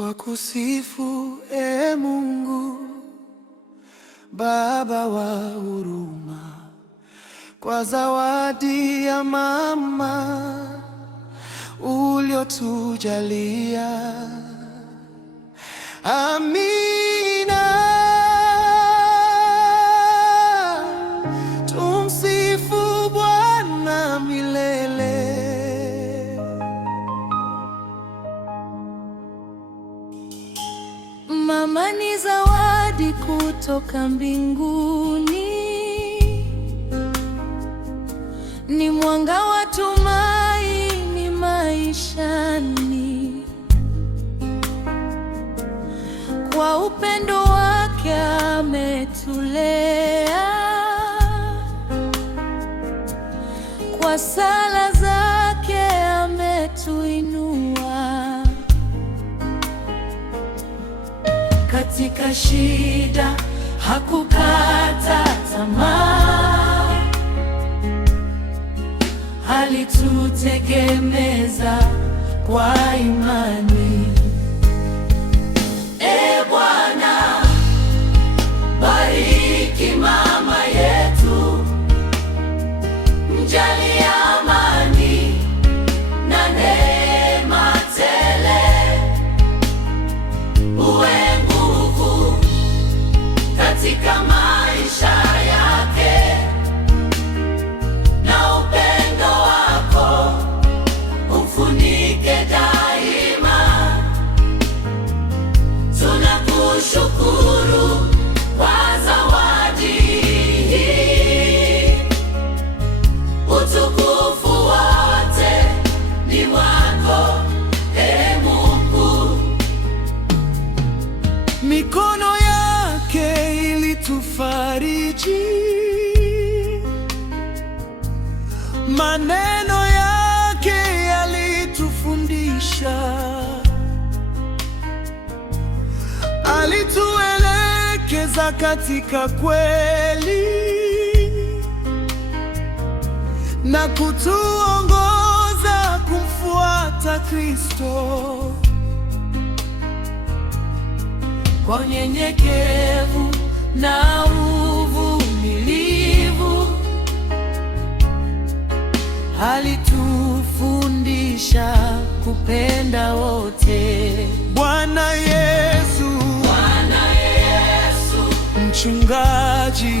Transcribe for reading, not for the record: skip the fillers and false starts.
Twakusifu Mungu, Baba wa huruma, kwa zawadi ya mama uliotujalia. Amina. Tumsifu Bwana milele. Mama ni zawadi kutoka mbinguni, ni mwanga wa tumaini maishani. Kwa upendo wake ametulea, kwa sala zake ametuinua. Katika shida hakukata tamaa, alitutegemeza kwa imani. Bwana, bariki mama yetu, mjalie amani na neema tele, uwe nguvu katika maisha yake, na upendo wako umfunike daima. Tunakushukuru kwa zawadi hii, utukufu wote ni wako, Mungu. Mikono yake ilitufariji, maneno yake yalitufundisha, alituelekeza katika kweli na kutuongoza kumfuata Kristo. Kwa unyenyekevu na uvumilivu alitufundisha kupenda wote. Bwana Yesu, mchungaji